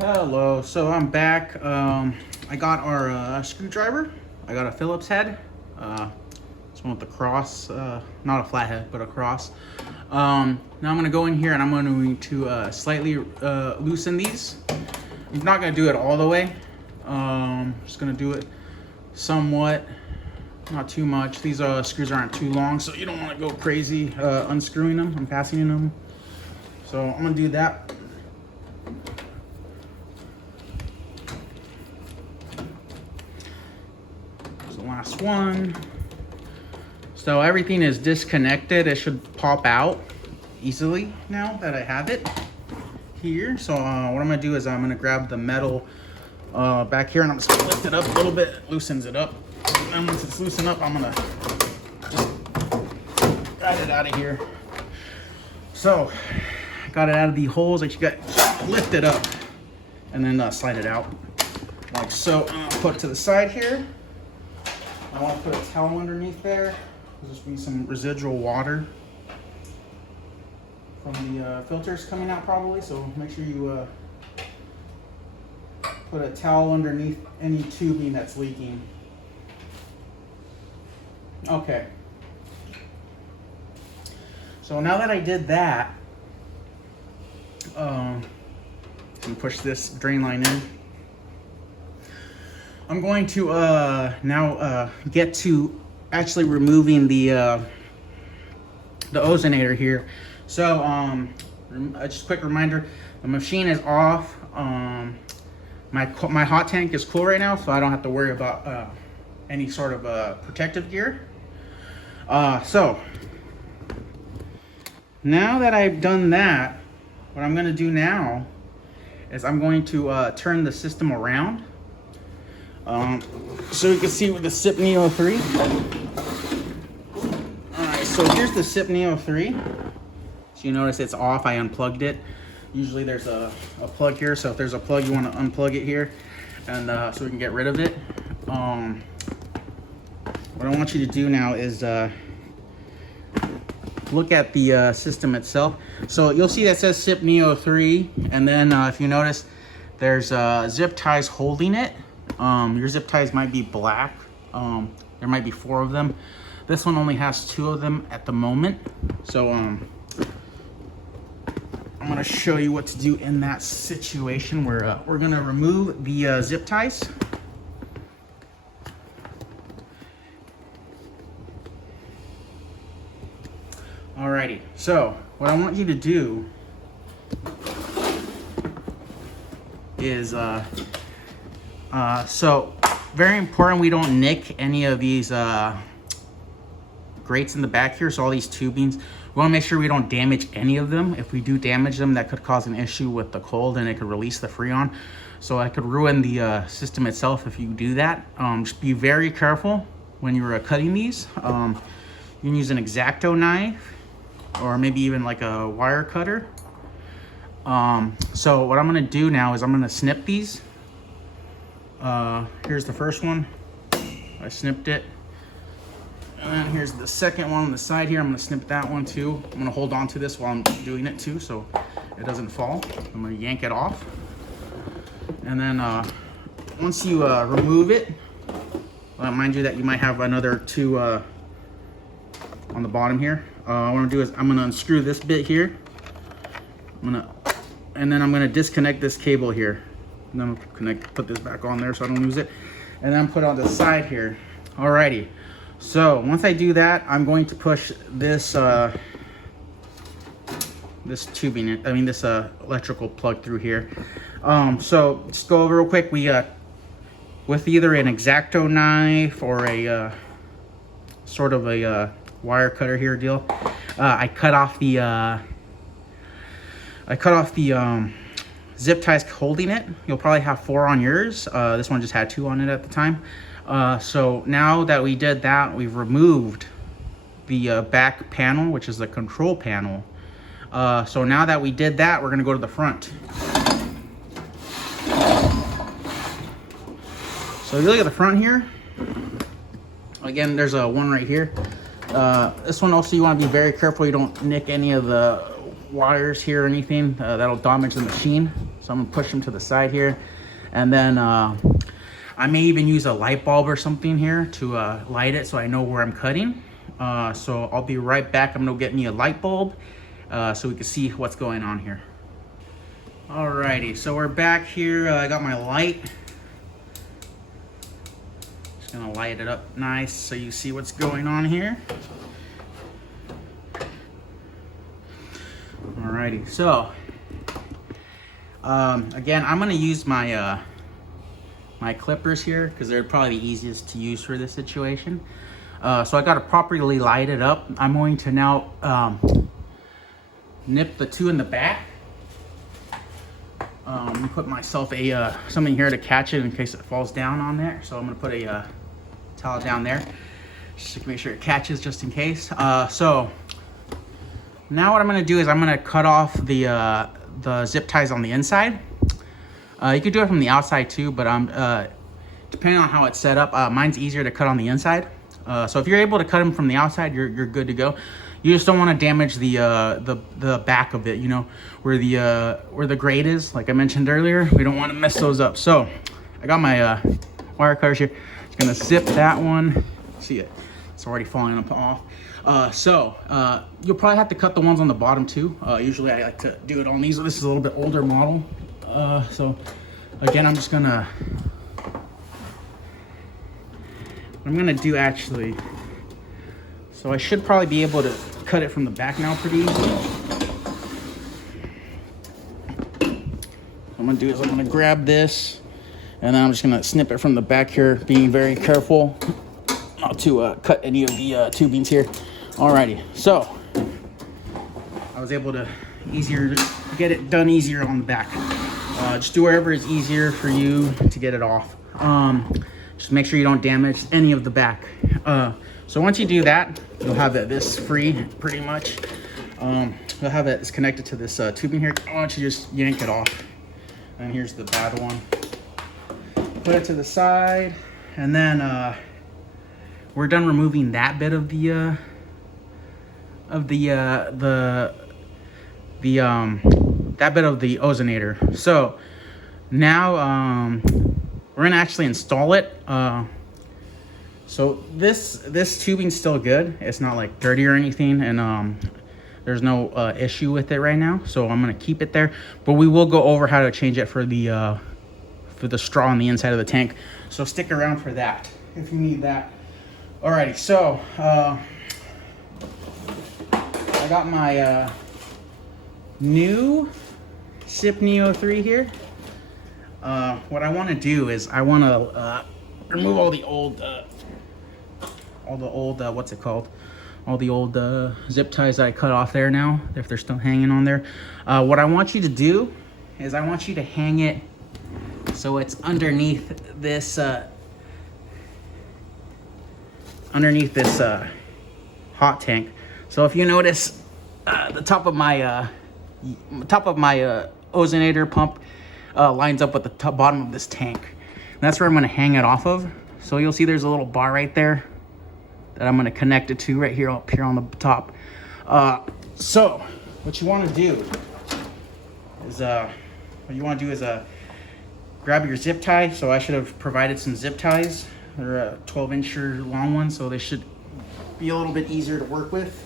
Hello, so I'm back. I got our screwdriver. I got a Phillips head. This one with the cross, not a flathead, but a cross. Now I'm gonna go in here and I'm going to slightly loosen these. I'm not gonna do it all the way. Just gonna do it somewhat, not too much. These screws aren't too long, so you don't want to go crazy unscrewing them and fastening them. So I'm gonna do that. Last one. So everything is disconnected. It should pop out easily now that I have it here. So what I'm gonna do is I'm gonna grab the metal back here and I'm just gonna lift it up a little bit. It loosens it up. And then once it's loosened up, I'm gonna just guide it out of here. So got it out of the holes. Like you got, lift it up and then slide it out like so. Put it to the side here. I want to put a towel underneath there. There's just be some residual water from the filters coming out probably, so make sure you put a towel underneath any tubing that's leaking. Okay. So now that I did that, I'm gonna push this drain line in. I'm going to now get to actually removing the ozonator here. So just a quick reminder, the machine is off. My hot tank is cool right now, so I don't have to worry about any sort of protective gear. So now that I've done that, what I'm going to do now is I'm going to turn the system around. So you can see with the SIP Neo 3. Alright, so here's the SIP Neo 3. So you notice it's off, I unplugged it. Usually there's a plug here, so if there's a plug you want to unplug it here, and so we can get rid of it. What I want you to do now is look at the system itself. So you'll see that says SIP Neo 3, and then if you notice, there's zip ties holding it. Your zip ties might be black. There might be 4 of them. This one only has 2 of them at the moment. So I'm going to show you what to do in that situation where we're going to remove the zip ties. Alrighty, so what I want you to do is so very important we don't nick any of these grates in the back here. So all these tubings, we want to make sure we don't damage any of them. If we do damage them, that could cause an issue with the cold and it could release the Freon. So it could ruin the system itself if you do that. Just be very careful when you're cutting these. You can use an X-Acto knife or maybe even like a wire cutter. So what I'm going to do now is I'm going to snip these. Here's the first one. I snipped it. And then here's the second one on the side here. I'm going to snip that one too. I'm going to hold on to this while I'm doing it too so it doesn't fall. I'm going to yank it off. And then once you remove it, mind you that you might have another 2 on the bottom here. What I'm going to do is I'm going to unscrew this bit here. And then I'm going to disconnect this cable here. And then I'll put this back on there so I don't lose it. And then put it on the side here. Alrighty. So once I do that, I'm going to push this this tubing in, this electrical plug through here. So just go over real quick. We with either an X-Acto knife or a sort of a wire cutter here deal. I cut off the zip ties holding it. You'll probably have 4 on yours. This one just had 2 on it at the time. So now that we did that, we've removed the back panel, which is the control panel. So now that we did that, we're gonna go to the front. So if you look at the front here, again, there's a one right here. This one also, you wanna be very careful you don't nick any of the wires here or anything. That'll damage the machine. So I'm gonna push them to the side here. And then I may even use a light bulb or something here to light it so I know where I'm cutting. So I'll be right back. I'm gonna get me a light bulb so we can see what's going on here. Alrighty, so we're back here. I got my light. Just gonna light it up nice so you see what's going on here. Alrighty, so again, I'm gonna use my my clippers here because they're probably the easiest to use for this situation. So I got to properly light it up. I'm going to now nip the two in the back. Put myself a something here to catch it in case it falls down on there. So I'm gonna put a towel down there just to make sure it catches just in case. So now what I'm gonna do is I'm gonna cut off the zip ties on the inside. You could do it from the outside too, but depending on how it's set up, mine's easier to cut on the inside. So if you're able to cut them from the outside, you're good to go. You just don't want to damage the back of it, you know, where the grate is, like I mentioned earlier. We don't want to mess those up. So I got my wire cutters here. Just gonna zip that one. See it? It's already falling off. You'll probably have to cut the ones on the bottom too. Usually I like to do it on these. This is a little bit older model. So again, I'm gonna do actually. So I should probably be able to cut it from the back now pretty easy. What I'm gonna do is I'm gonna grab this and then I'm just gonna snip it from the back here, being very careful not to cut any of the tubings here. Alrighty, so I was able to get it done easier on the back. Just do wherever is easier for you to get it off. Just make sure you don't damage any of the back. So once you do that, you'll have this free pretty much. You'll have it connected to this tubing here. Why don't you just yank it off? And here's the bad one. Put it to the side, and then we're done removing that bit of the that bit of the ozonator. So now we're gonna actually install it. So this tubing's still good. It's not like dirty or anything, and there's no issue with it right now. So I'm gonna keep it there, but we will go over how to change it for the straw on the inside of the tank. So stick around for that if you need that. Alrighty, so I got my new SIP Neo 3 here. What I want to do is I want to remove all the old what's it called? All the old zip ties that I cut off there now, if they're still hanging on there. What I want you to do is I want you to hang it so it's underneath this hot tank. So if you notice, the top of my ozonator pump lines up with the bottom of this tank. And that's where I'm gonna hang it off of. So you'll see there's a little bar right there that I'm gonna connect it to right here up here on the top. So what you wanna do is grab your zip tie. So I should have provided some zip ties. They're 12-inch long ones, so they should be a little bit easier to work with.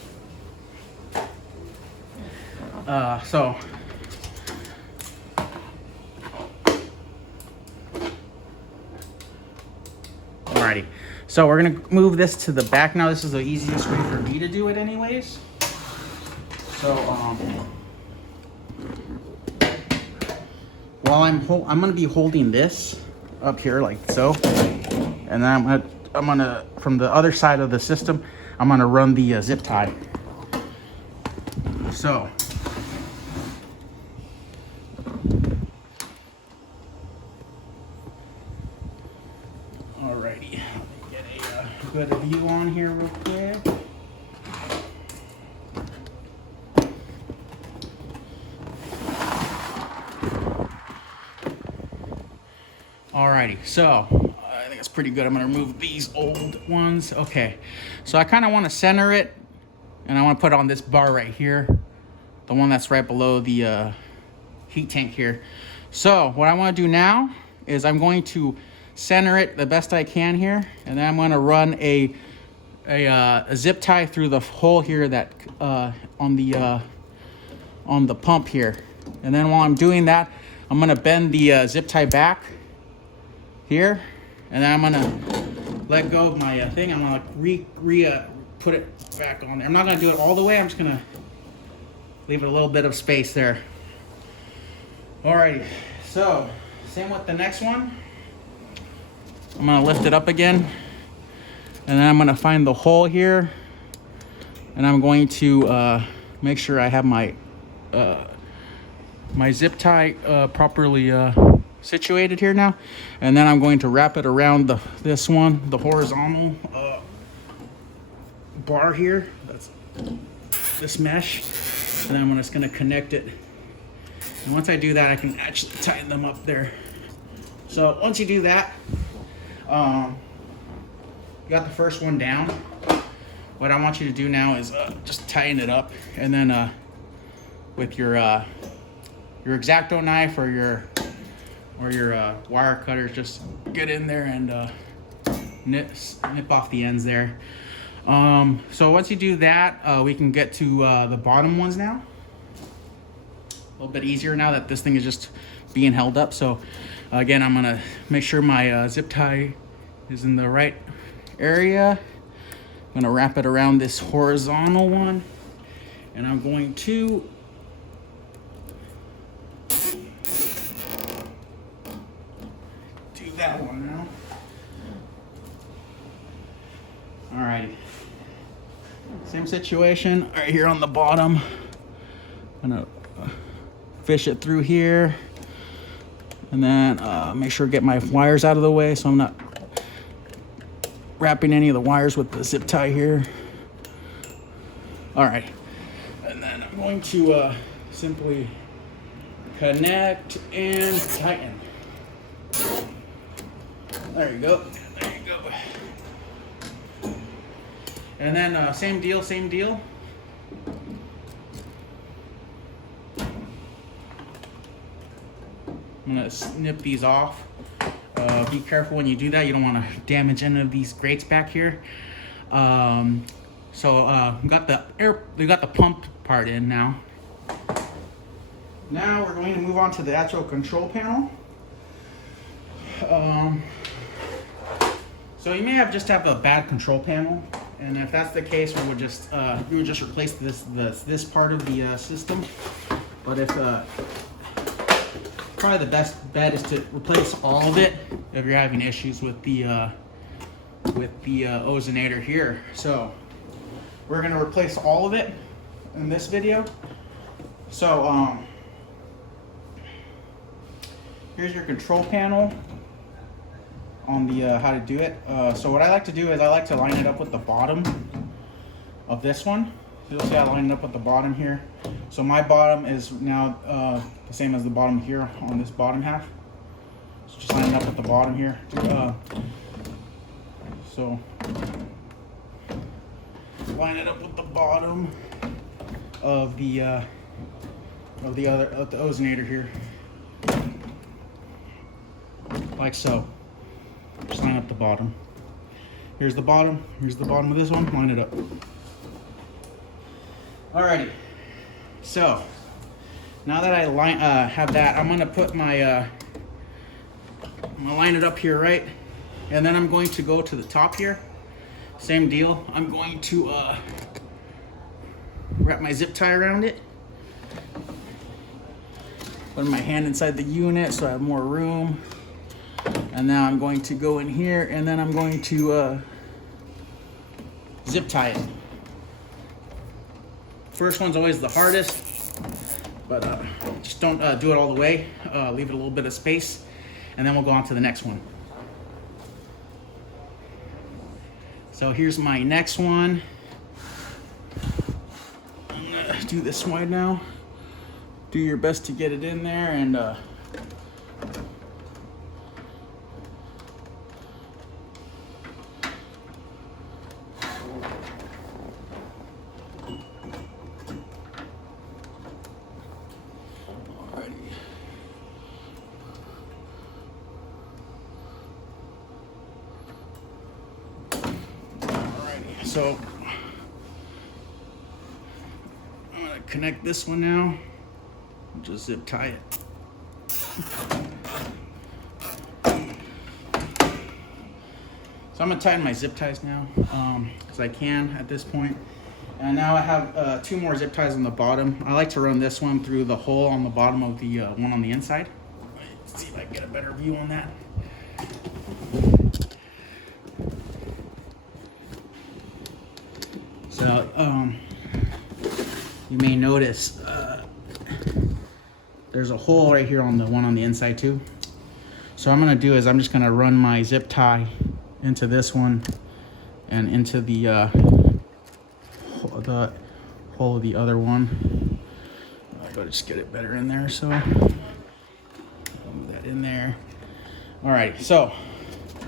Alrighty, so we're gonna move this to the back now. This is the easiest way for me to do it anyways. So while I'm gonna be holding this up here like so, and then I'm gonna from the other side of the system, I'm gonna run the zip tie. So alrighty, let me get a good view on here real quick. Alrighty, so I think it's pretty good. I'm gonna remove these old ones. Okay, so I kind of want to center it, and I want to put it on this bar right here, the one that's right below the heat tank here. So what I want to do now is I'm going to center it the best I can here, and then I'm going to run a zip tie through the hole here that on the pump here. And then while I'm doing that, I'm going to bend the zip tie back here, and then I'm going to let go of my thing. I'm going to put it back on there. I'm not going to do it all the way. I'm just going to leave it a little bit of space there. Alrighty, so same with the next one. I'm gonna lift it up again, and then I'm gonna find the hole here, and I'm going to make sure I have my my zip tie properly situated here now, and then I'm going to wrap it around this one, the horizontal bar here. That's this mesh, and then I'm just gonna connect it. And once I do that, I can actually tighten them up there. So once you do that, you got the first one down. What I want you to do now is just tighten it up, and then with your X-Acto knife or your wire cutters, just get in there and nip off the ends there. So once you do that, we can get to the bottom ones now. A little bit easier now that this thing is just being held up. So again, I'm gonna make sure my zip tie is in the right area. I'm gonna wrap it around this horizontal one, and I'm going to do that one now. Alrighty, same situation right here on the bottom. I'm gonna fish it through here, and then make sure to get my wires out of the way so I'm not wrapping any of the wires with the zip tie here. All right, and then I'm going to simply connect and tighten. There you go. There you go. And then same deal. I'm gonna snip these off. Be careful when you do that. You don't want to damage any of these grates back here. So we got the pump part in now. Now we're going to move on to the actual control panel. So you may just have a bad control panel, and if that's the case, we would just replace this part of the system. But if probably the best bet is to replace all of it if you're having issues with the ozonator here. So we're gonna replace all of it in this video. So here's your control panel on the how to do it. So what I like to do is I like to line it up with the bottom of this one. You'll see I lined it up with the bottom here. So my bottom is now the same as the bottom here on this bottom half. So just line it up with the bottom here. So line it up with the bottom of the ozonator here, like so. Just line up the bottom. Here's the bottom. Here's the bottom of this one. Line it up. Alrighty, so now that I have that, I'm gonna put my I'm gonna line it up here, right? And then I'm going to go to the top here. Same deal. I'm going to wrap my zip tie around it. Put my hand inside the unit so I have more room. And now I'm going to go in here, and then I'm going to zip tie it. First one's always the hardest, but just don't do it all the way. Leave it a little bit of space, and then we'll go on to the next one. So here's my next one. I'm gonna do this wide now. Do your best to get it in there, and so I'm gonna connect this one now. Just zip tie it. So I'm gonna tighten my zip ties now, because I can at this point. And now I have 2 more zip ties on the bottom. I like to run this one through the hole on the bottom of the one on the inside. Let's see if I can get a better view on that. So you may notice there's a hole right here on the one on the inside too. So what I'm gonna do is I'm just gonna run my zip tie into this one and into the hole of the other one. I gotta just get it better in there. So move that in there. All right, so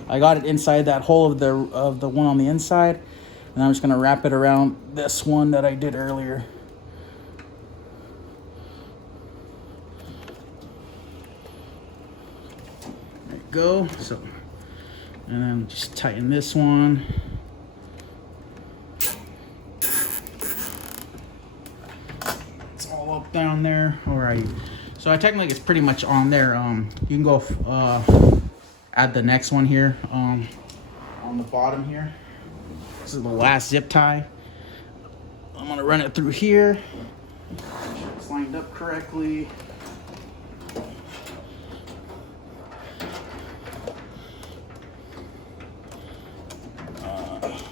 I got it inside that hole of the one on the inside, and I'm just gonna wrap it around this one that I did earlier. There you go. So, and then just tighten this one. It's all up down there. All right. So I technically it's pretty much on there. You can go add the next one here on the bottom here. This is the last zip tie. I'm gonna run it through here. Make sure it's lined up correctly.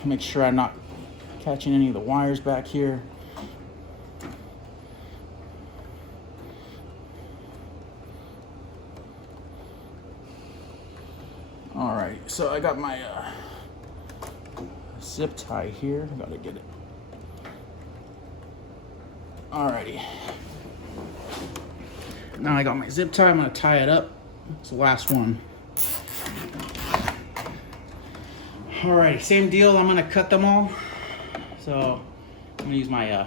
Make sure I'm not catching any of the wires back here. All right, so I got my zip tie here. I gotta get it. Alrighty. Now I got my zip tie. I'm gonna tie it up. It's the last one. Alrighty, same deal. I'm gonna cut them all. So I'm gonna use my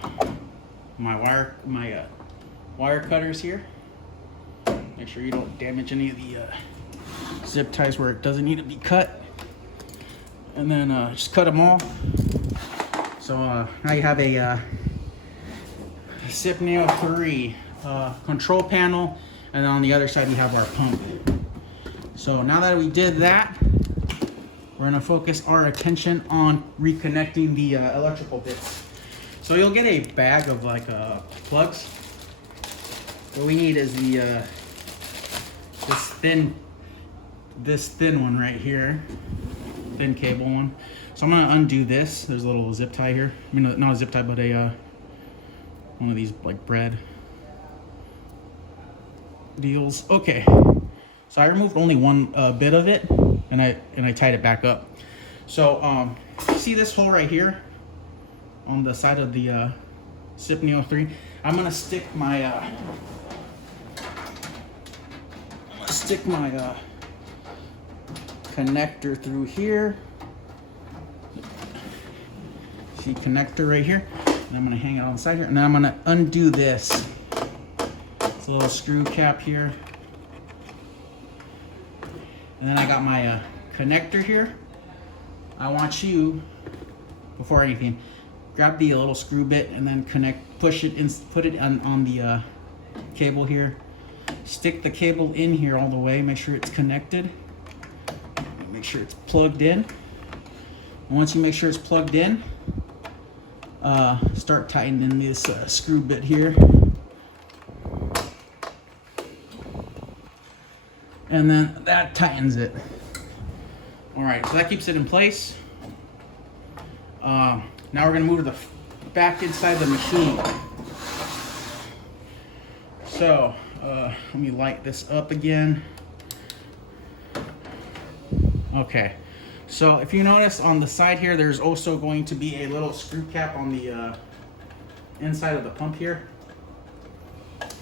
wire cutters here. Make sure you don't damage any of the zip ties where it doesn't need to be cut. And then just cut them all. So now you have a Cypneo 3 control panel, and then on the other side we have our pump. So now that we did that, we're gonna focus our attention on reconnecting the electrical bits. So you'll get a bag of like plugs. What we need is the this thin one right here, thin cable one. So I'm gonna undo this. There's a little zip tie here. I mean, not a zip tie, but a one of these like bread deals. Okay, so I removed only one bit of it, and I tied it back up. So see this hole right here on the side of the Cypneo 3? I'm gonna stick my connector through here. See, connector right here, and I'm gonna hang it on the side here, and then I'm gonna undo this. It's a little screw cap here, and then I got my connector here. I want you, before anything, grab the little screw bit and then push it in, put it on the cable here. Stick the cable in here all the way. Make sure it's connected. Make sure it's plugged in. And once you make sure it's plugged in, start tightening this screw bit here. And then that tightens it. All right, so that keeps it in place. Now we're gonna move to the back inside the machine. So let me light this up again. Okay, so if you notice on the side here, there's also going to be a little screw cap on the inside of the pump here.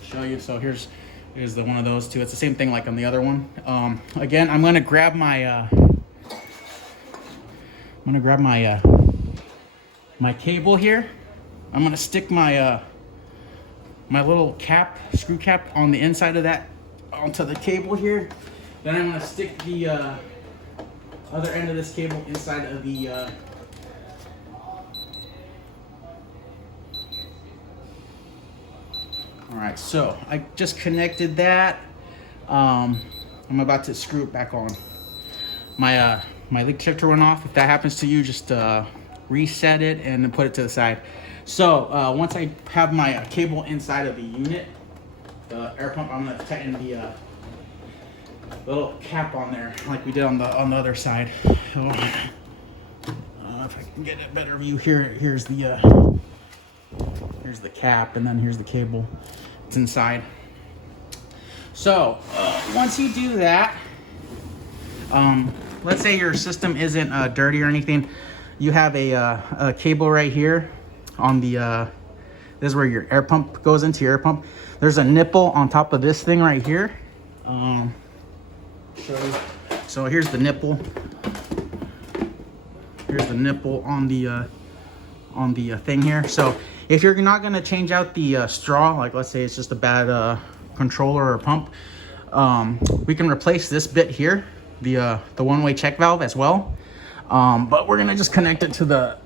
Show you. So here's the one of those two. It's the same thing like on the other one. Again, I'm gonna grab my my cable here. I'm gonna stick my my little screw cap on the inside of that onto the cable here. Then I'm gonna stick the other end of this cable inside of the right, so I just connected that. I'm about to screw it back on. My my leak detector went off. If that happens to you, just reset it and then put it to the side. So once I have my cable inside of the unit, the air pump, I'm gonna tighten the little cap on there like we did on the other side. I don't know if I can get a better view here. Here's the cap, and then here's the cable. It's inside. So once you do that, let's say your system isn't dirty or anything. You have a cable right here on the this is where your air pump goes into your air pump. There's a nipple on top of this thing right here. So here's the nipple. Here's the nipple on the thing here. So if you're not gonna change out the straw, like let's say it's just a bad controller or pump, we can replace this bit here, the one-way check valve as well. But we're gonna just connect it to the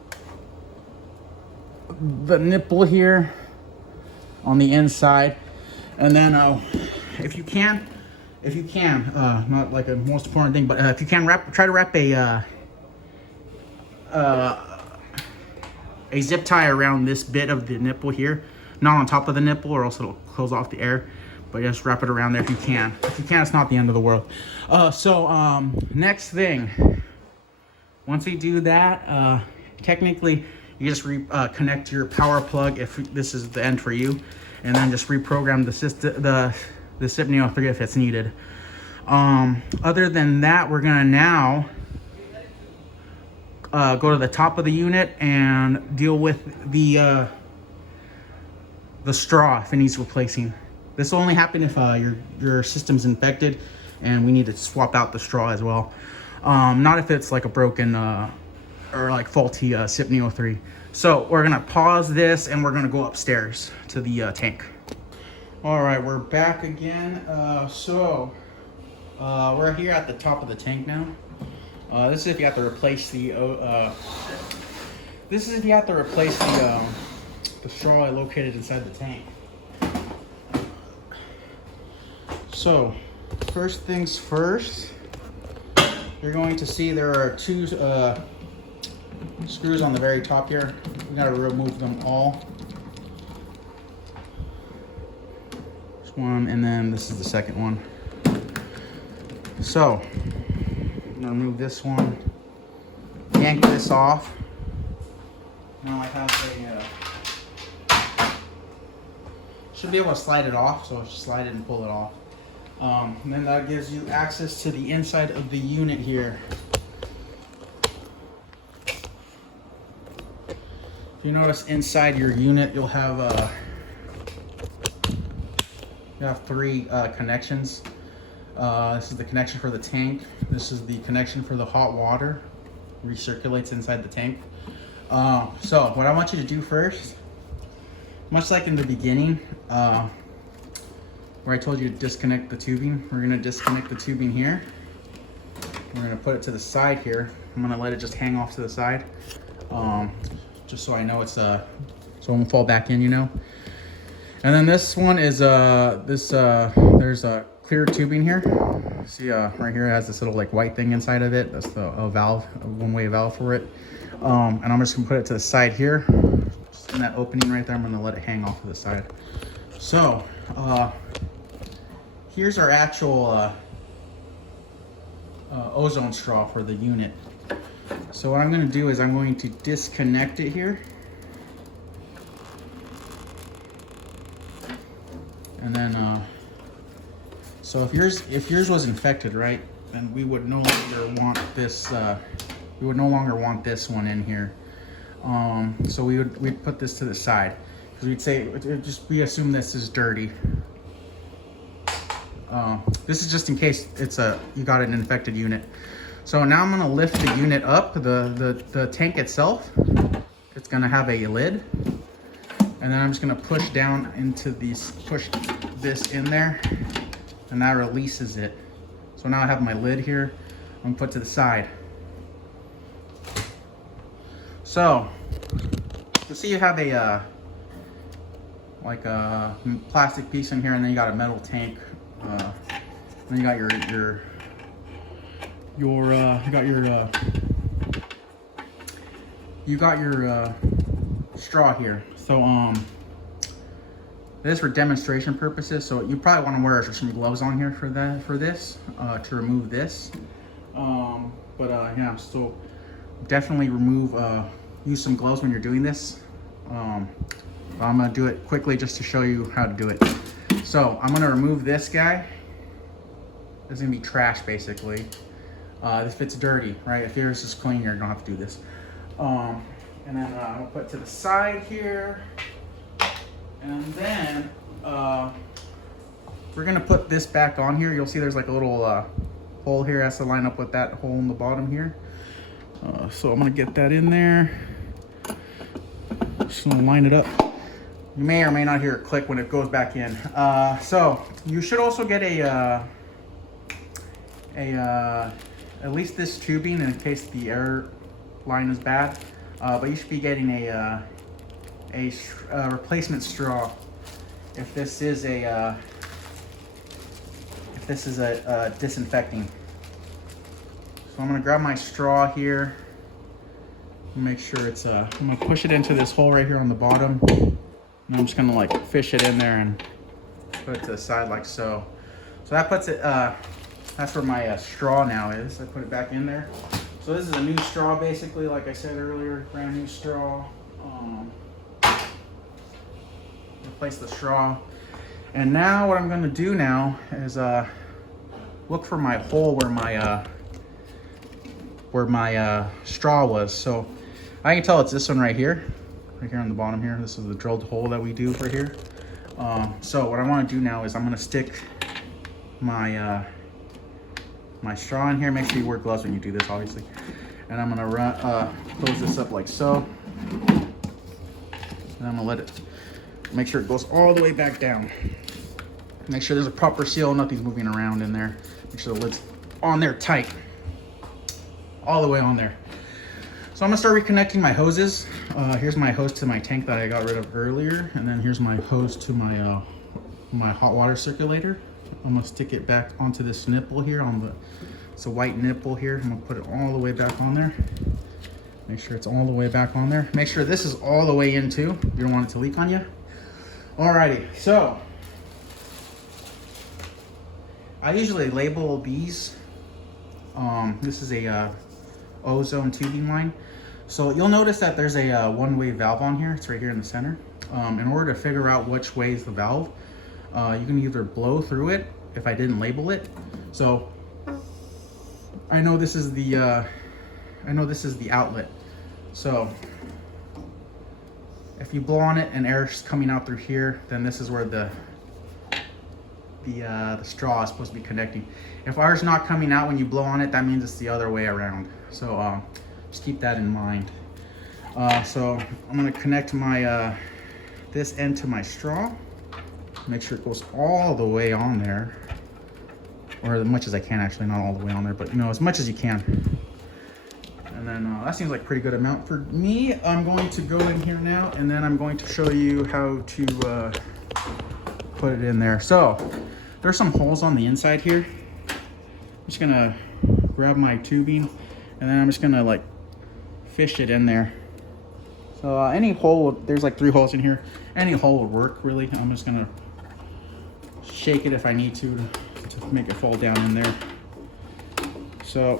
nipple here on the inside, and then if you can, not like a most important thing, but if you can try to wrap a zip tie around this bit of the nipple here, not on top of the nipple, or else it'll close off the air. But just wrap it around there if you can. If you can't, it's not the end of the world. Next thing, once you do that, technically you just connect your power plug if this is the end for you, and then just reprogram the system, the SIP Neo 3 if it's needed. Other than that, we're gonna now go to the top of the unit and deal with the straw if it needs replacing. This will only happen if your system's infected and we need to swap out the straw as well. Not if it's like a broken or like faulty SIP Neo 3. So we're gonna pause this and we're gonna go upstairs to the tank. All right, we're back again. We're here at the top of the tank now. This is if you have to replace the straw located inside the tank. So, first things first, you're going to see there are two screws on the very top here. We gotta remove them all. This one, and then this is the second one. So, I'm gonna remove this one, yank this off. Now I have should be able to slide it off, so just slide it and pull it off. And then that gives you access to the inside of the unit here. If you notice inside your unit, you'll have three connections. This is the connection for the tank. This is the connection for the hot water. Recirculates inside the tank. So what I want you to do first, much like in the beginning, where I told you to disconnect the tubing, we're gonna disconnect the tubing here. We're gonna put it to the side here. I'm gonna let it just hang off to the side, just so I know it's so it won't fall back in, you know. And then this one is there's a clear tubing here. See, right here it has this little like white thing inside of it. That's the valve, a one-way valve for it. And I'm just gonna put it to the side here. Just in that opening right there, I'm gonna let it hang off to the side. So, here's our actual ozone straw for the unit. So what I'm going to do is I'm going to disconnect it here. And then, so if yours was infected, right, then we would no longer want this. We would no longer want this one in here. So we'd put this to the side because we'd say we assume this is dirty. This is just in case you got an infected unit. So now I'm gonna lift the unit up, the tank itself. It's gonna have a lid, and then I'm just gonna push down into push this in there, and that releases it. So now I have my lid here. I'm gonna put to the side. So, you see you have a like a plastic piece in here, and then you got a metal tank. Then you got your straw here. So this is for demonstration purposes. So you probably want to wear some gloves on here for this to remove this. Yeah, so definitely use some gloves when you're doing this. I'm gonna do it quickly just to show you how to do it. So I'm gonna remove this guy. This is gonna be trash basically. If it's dirty, right? If yours is clean, you're gonna have to do this. And then I'm gonna put it to the side here. And then we're gonna put this back on here. You'll see there's like a little hole here. It has to line up with that hole in the bottom here. So I'm gonna get that in there. Just gonna line it up. You may or may not hear a click when it goes back in. So you should also get at least this tubing in case the air line is bad. But you should be getting a replacement straw if this is a disinfecting. So I'm gonna grab my straw here. Make sure it's I'm gonna push it into this hole right here on the bottom. And I'm just gonna like fish it in there and put it to the side like so. So that puts it, that's where my straw now is. I put it back in there. So this is a new straw basically, like I said earlier, brand new straw. Replace the straw. And now what I'm gonna do now is look for my hole where my straw was. So I can tell it's this one right here on the bottom here. This is the drilled hole that we do for here. So what I want to do now is I'm going to stick my my straw in here. Make sure you wear gloves when you do this, obviously. And I'm going to close this up like so. And I'm going to let it, make sure it goes all the way back down. Make sure there's a proper seal, nothing's moving around in there. Make sure the lid's on there tight. All the way on there. So I'm gonna start reconnecting my hoses. Here's my hose to my tank that I got rid of earlier, and then here's my hose to my my hot water circulator. I'm gonna stick it back onto this nipple here it's a white nipple here. I'm gonna put it all the way back on there. Make sure it's all the way back on there. Make sure this is all the way in too. You don't want it to leak on you. Alrighty, so I usually label these. This is a ozone tubing line. So you'll notice that there's a one-way valve on here. It's right here in the center. In order to figure out which way is the valve, you can either blow through it if I didn't label it. So I know this is the outlet. So if you blow on it and air's coming out through here, then this is where the straw is supposed to be connecting. If air's not coming out when you blow on it, that means it's the other way around. So just keep that in mind. So I'm gonna connect my this end to my straw. Make sure it goes all the way on there, or as much as I can, actually, not all the way on there, but you know, as much as you can. And then that seems like a pretty good amount for me. I'm going to go in here now, and then I'm going to show you how to put it in there. So there's some holes on the inside here. I'm just gonna grab my tubing, and then I'm just gonna like fish it in there. So any hole, there's like 3 holes in here. Any hole would work, really. I'm just gonna shake it if I need to make it fall down in there. So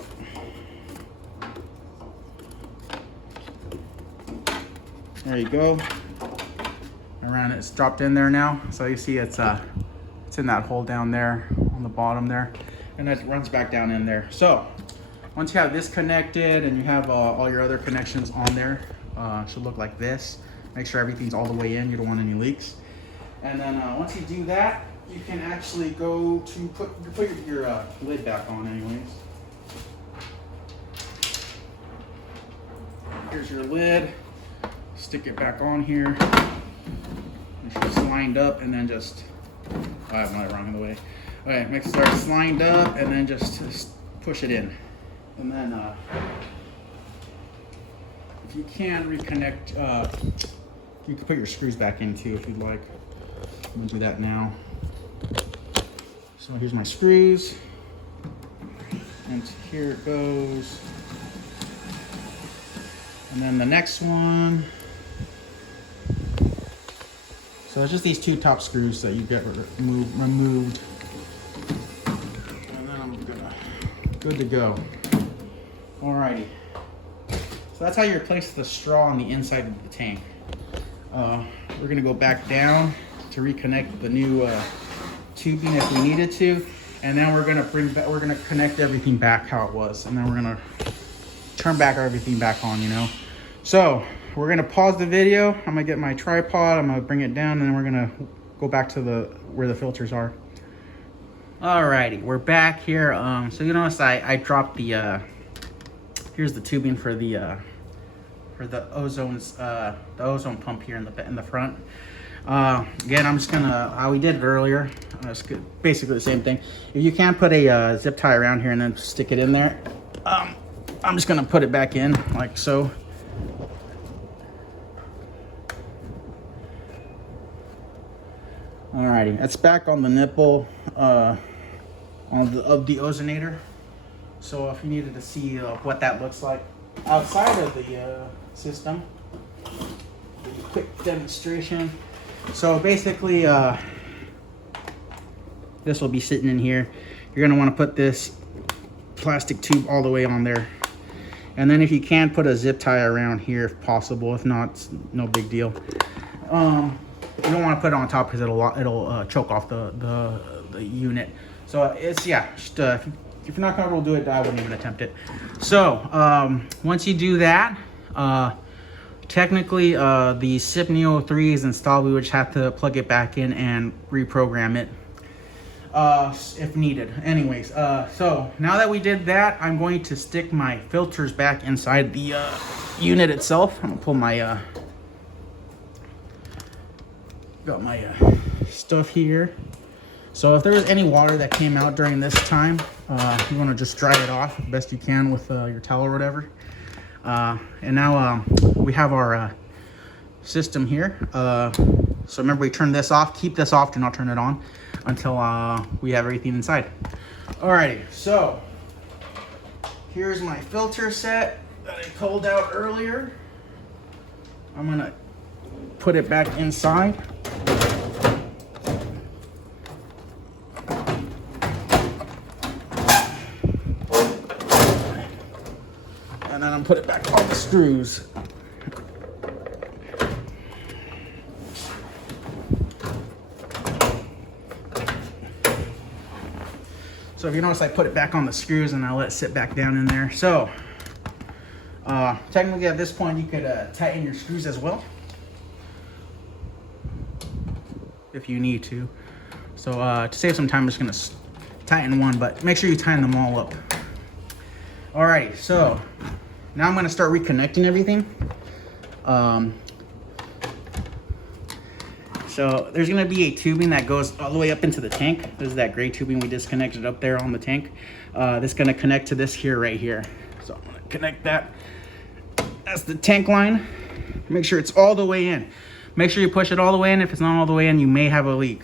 there you go. Around it's dropped in there now. So you see it's in that hole down there on the bottom there, and it runs back down in there. So once you have this connected and you have all your other connections on there, it should look like this. Make sure everything's all the way in. You don't want any leaks. And then once you do that, you can actually go to put your lid back on anyways. Here's your lid. Stick it back on here. Make sure it's lined up, and then just, I have my wrong in the way. Okay, make sure it's lined up, and then just push it in. And then if you can reconnect, you can put your screws back in too if you'd like. I'm gonna do that now. So here's my screws. And here it goes. And then the next one. So it's just these two top screws that you get removed. And then I'm good to go. Alrighty. So that's how you replace the straw on the inside of the tank. We're gonna go back down to reconnect the new tubing if we needed to, and then we're gonna connect everything back how it was, and then we're gonna turn back everything back on, you know. So we're gonna pause the video. I'm gonna get my tripod, I'm gonna bring it down, and then we're gonna go back to where the filters are. Alrighty, we're back here. So you notice I dropped the here's the tubing for the ozone pump here in the front. Again, I'm just gonna, how we did it earlier, it's basically the same thing. If you can't put a zip tie around here and then stick it in there, I'm just gonna put it back in like so. Alrighty, it's back on the nipple of the ozonator. So if you needed to see what that looks like outside of the system, quick demonstration. So basically, this will be sitting in here. You're gonna want to put this plastic tube all the way on there, and then if you can, put a zip tie around here if possible. If not, it's no big deal. You don't want to put it on top because it'll choke off the unit. So it's, yeah, just, if you're not comfortable do it, I wouldn't even attempt it. So once you do that, technically the SIP Neo 3 is installed. We would just have to plug it back in and reprogram it if needed. Anyways, so now that we did that, I'm going to stick my filters back inside the unit itself. I'm gonna pull my got my stuff here. So if there was any water that came out during this time, you want to just dry it off as best you can with your towel or whatever. And now we have our system here. So remember, we turn this off. Keep this off. Do not turn it on until we have everything inside. Alrighty, so here's my filter set that I pulled out earlier. I'm gonna put it back inside. And then I'm put it back on the screws. So if you notice, I put it back on the screws and I let it sit back down in there. So technically at this point you could tighten your screws as well if you need to. So to save some time, I'm just gonna tighten one, but make sure you tighten them all up. Alrighty, so now I'm gonna start reconnecting everything. So there's gonna be a tubing that goes all the way up into the tank. This is that gray tubing we disconnected up there on the tank. This is gonna connect to this here, right here. So I'm gonna connect that. That's the tank line. Make sure it's all the way in. Make sure you push it all the way in. If it's not all the way in, you may have a leak.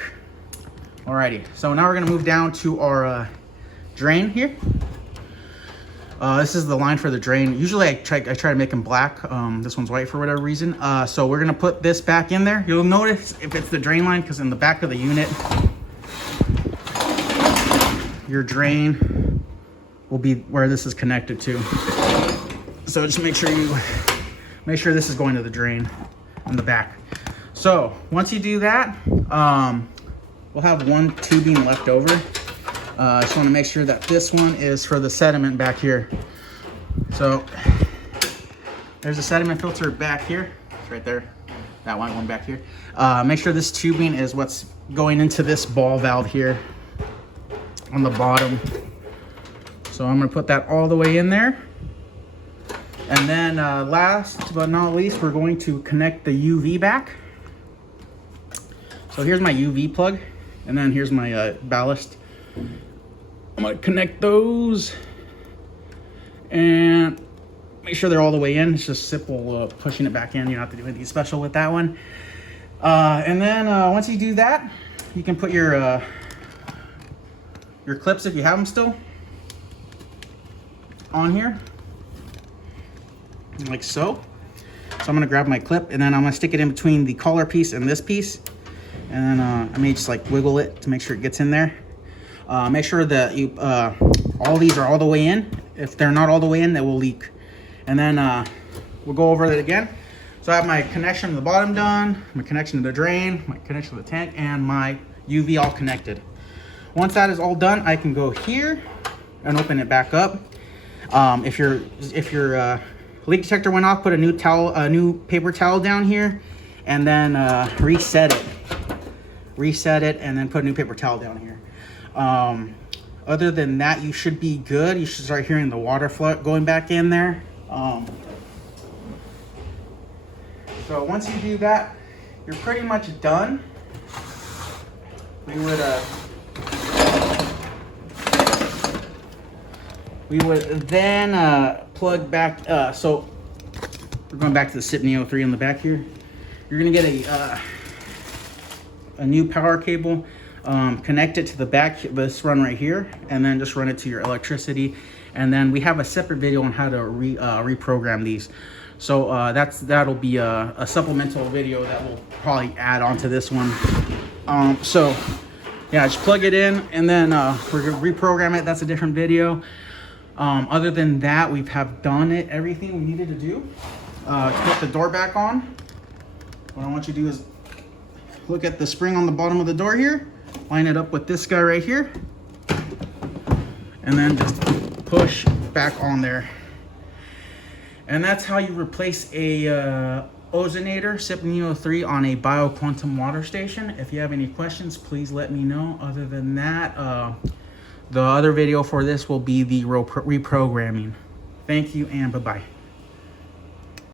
Alrighty, so now we're gonna move down to our drain here. This is the line for the drain. Usually I try to make them black. This one's white for whatever reason. So we're gonna put this back in there. You'll notice if it's the drain line, because in the back of the unit, your drain will be where this is connected to. So just make sure this is going to the drain in the back. So once you do that, we'll have one tubing left over. I just want to make sure that this one is for the sediment back here. So there's a sediment filter back here. It's right there. That one back here. Make sure this tubing is what's going into this ball valve here on the bottom. So I'm going to put that all the way in there. And then last but not least, we're going to connect the UV back. So here's my UV plug, and then here's my ballast. I'm gonna connect those and make sure they're all the way in. It's just simple pushing it back in. You don't have to do anything special with that one. And then once you do that, you can put your clips, if you have them still, on here, like so. So I'm gonna grab my clip and then I'm gonna stick it in between the collar piece and this piece. And then I may just like wiggle it to make sure it gets in there. Make sure that you all these are all the way in. If they're not all the way in, they will leak. And then we'll go over it again. So I have my connection to the bottom done, my connection to the drain, my connection to the tank, and my UV all connected. Once that is all done, I can go here and open it back up. If your leak detector went off, put a new paper towel down here, and then reset it, and then put a new paper towel down here. Other than that, you should be good. You should start hearing the water flow going back in there. So once you do that, you're pretty much done. We would then plug back. So we're going back to the SIP Neo 3 in the back here. You're gonna get a new power cable. Connect it to the back, this run right here, and then just run it to your electricity. And then we have a separate video on how to reprogram these. So that'll be a supplemental video that we'll probably add onto this one. So yeah, just plug it in and then we're gonna reprogram it. That's a different video. Other than that, we have done everything we needed to do. To put the door back on, what I want you to do is look at the spring on the bottom of the door here, line it up with this guy right here, and then just push back on there. And that's how you replace a Ozonator SIP Neo 3 on a BioQuantum water station. If you have any questions, please let me know. Other than that, the other video for this will be the reprogramming. Thank you and bye-bye.